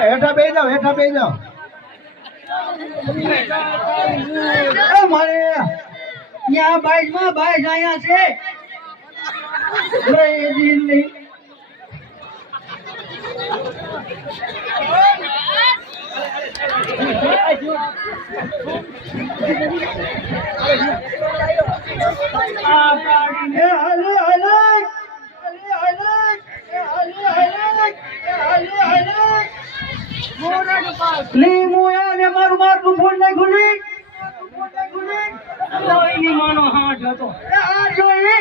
હેઠા બેસી જાઓ હેઠા બેસી જાઓ એ મારે ત્યાં બાઈકમાં બાઈક અહીંયા છે હાલો હાલે. હાલે મારું ફોન નાખ્યું લી ફોન નાખ્યું લી એ આ જોઈ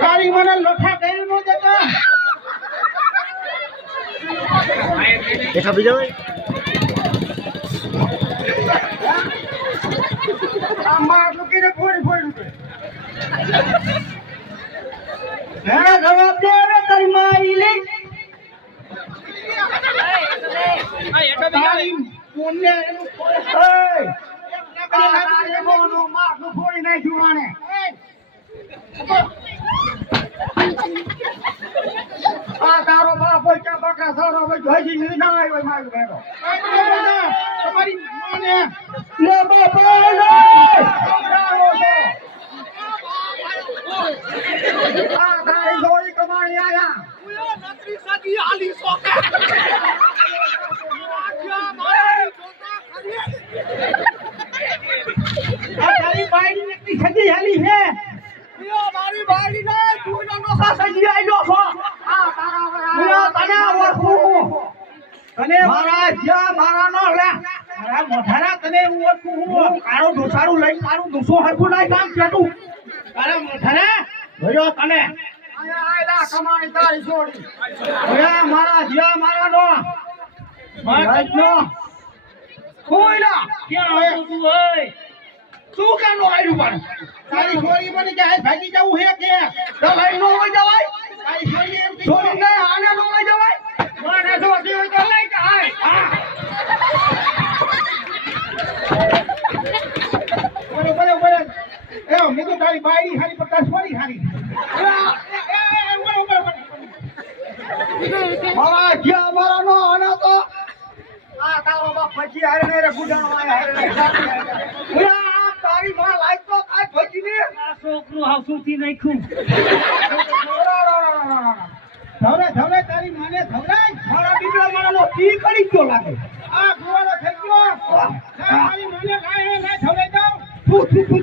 તારી મને લોઠા કરી નો દેતા દેખા બીજા ભાઈ લૂકીને ફોડી ફોડી હે, જવાબ દે તારી મારી લે. તારી બાપ હોય કે બકરા સારો હોય હજી સુધી ના આવ્યો હોય બેટો તમારી માને લે બાપા લે આ તારી જોડી કમાણી આયા આ તારી બાયડી ને એટલી સજી હાલી મારી બાયડી ને તું નો નોખા સજી આયલો છો. આ તારા તને ઓળખું તને મારા જ્યાં મારા નો લે મારા મોઢાના તને હું ઓળખું હું. કાળો ઢોસારું લઈ તારું ઢોસો હરખું લાઈ કામ ચેટું તારા મોઢાને ભર્યો તને. આયલા કમાણી તારી છોડી. મારા જ્યાં મારા નો. મારા નો. કોઈલા ક્યાં હોય તું કેમ નો આયુ પણ તારી છોરી મને કે હાય ભાગી જવું હે કે? તો લઈ નો હોય જવાય? તારી છોરી એમ કે છોરી ને આને નો હોય જવાય? મને તો હતી હોય તો લઈ કે હાય. હા. બોલે બોલે બોલે એ મેં તો તારી બાયડી હારી પર તારી છોરી હારી. મારા જ્યાં મારા નો આના તો. આ તારો બાપ પછી હારે ને રે ગુડાણો આયા હારે ને ઓયા, આ તારી માં લાઈક તો કાઈ ભજી ને છોકરું હાસુથી નાખ્યું. ધવરે ધવરે, તારી માને ધવરાય. મારા દીકરા મારાનો ટી કરી ગયો લાગે. આ ગુવાળો થઈ ગયો. તારી માને લાય ના ધવરે જાવ ફુ ફુ ફુ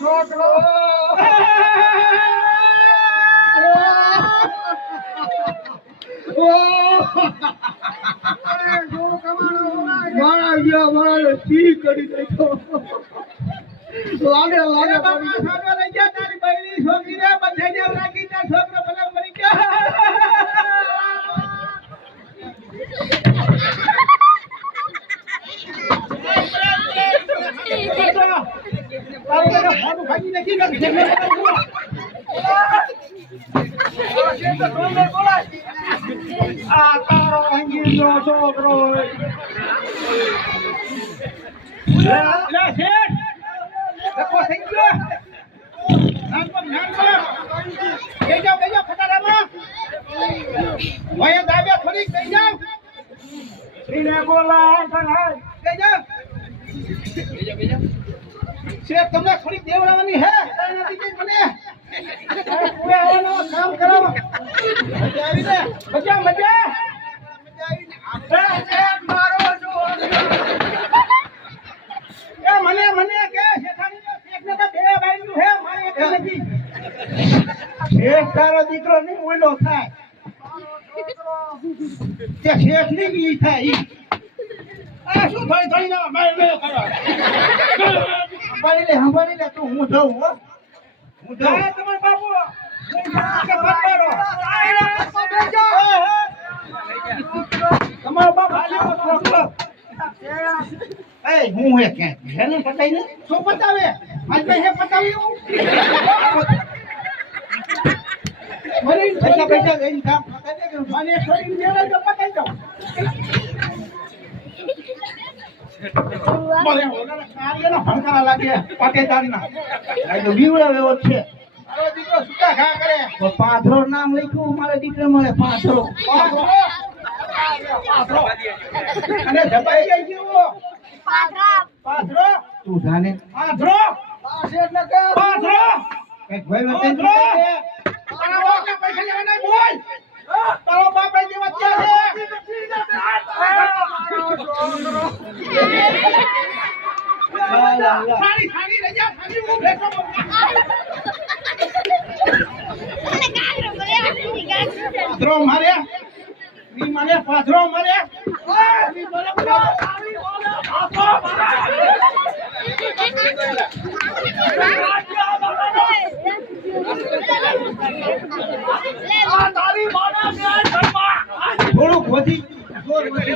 છોકરો. મારા ગયા મારા ટી કરી નાખ્યો લાગે લાગે બાબા સામે લઈ જા તારી આ તારો અંગીનો છોકરો હોય લે લે શેઠ લખો થઈ ગયો નાનપણ નાનપણ બેસી જાઓ ખટારામાં ભાઈ દાબ્યા થોડીક બેસી જાઓ એને બોલા સંહાય બેસી જાઓ શેઠ તમને થોડી દેવડાવવાની હે? મને? કામ કરાવો. મજા આવી ને? મને મને કે શેઠ તારો દીકરો નહીં ઓઈલો થાય. કે શેઠ બી થાય. આ શું થોડી થોડી ના સંભાળી લે સંભાળી લે. તું હું જાઉં હો. હું જાઉં. તમારો બાપુ. તમારો બાપ એ હું હે કે છે ને પતાઈ ને શું પતાવે? આજ મેં હે પતાવ્યું મને પૈસા પૈસા લઈને કામ પતાઈ દે કે મને છોડીને દેવાય તો પતાઈ દઉં મને ઓલાના કાર્યના ભણકારા લાગે પાટેદારના. આ તો બીવડા વેવો છે. મારો દીકરો સુતા ઘા કરે. પાથરો નામ લખ્યું મારે દીકરા મળે પાથરો પાથરો. અને પાથરો તું પાથરો પાથરો કંઈક ભાઈ વતન પાથરો પૈસા લેવા બોલ. તારો બાપ એ ત્યાં છે? મારે મને પાથરો મારે મને તારી માના ન્યાય ઘરમાં. થોડુંક વધી બોલ, બોલ.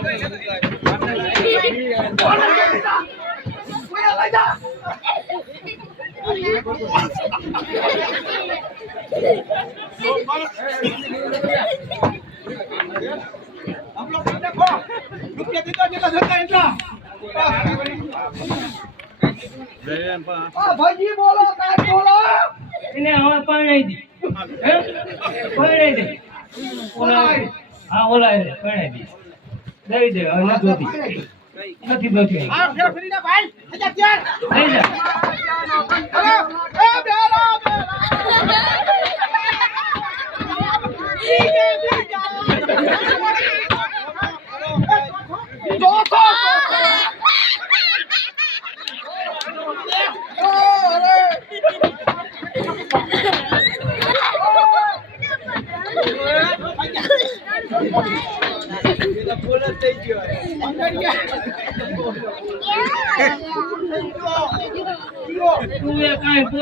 ઓય, લઈ જા. ઓય, લઈ જા. हम लोग को देखो रुपये દીધો જેટલા જતા એટલા આ ભાઈજી બોલો કાંઈ બોલો એને હવે પરણાઈ દી હે પરણાઈ દે ઓલા હા ઓલા રે પરણાઈ દી દઈ દે હવે નથી જોતી. નથી બચી આ ફેર ફરીને ભાઈ હજા ત્યાર લઈ જા હેલો એ બેરા તું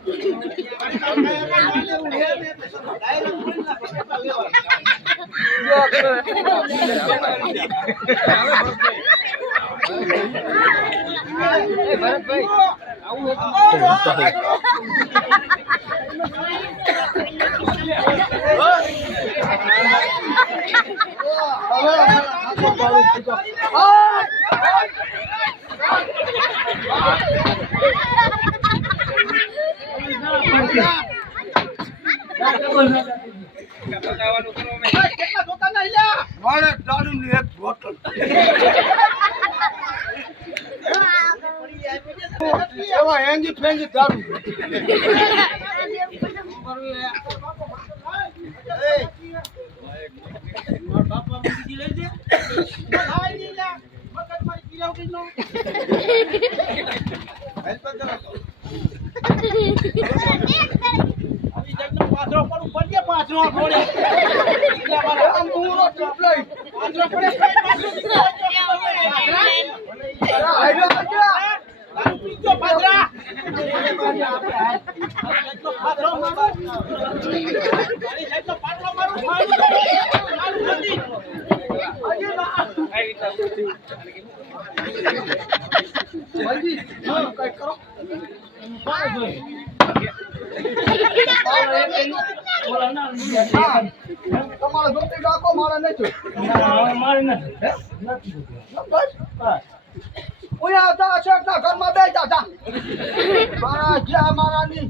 કાંઈ બોલે કરે હે ઓયા કા તો તો ખાલો સારા દારૂ પીને આવ્યો ને કેટલા જોતા નહીં મારે દારૂની એક બોટલ એવા એંજી ફેંજી દારૂ પાથરો પડું લઈ પાથરો પડે પાથરો દીકરો દારૂ પીજો પાથરા પાથરો મારો મારી સાઈડનો પાથરો મારું મારું નથી હજી ના ભાઈજી હા કઈ કરો ઓલા ના હા તમારા જોતી ડાકો મારા નથી ના, મારે નથી હે? નથી જોતી. બસ ઓયા ઘરમાં બે હતા મારા જ્યાં મારા ની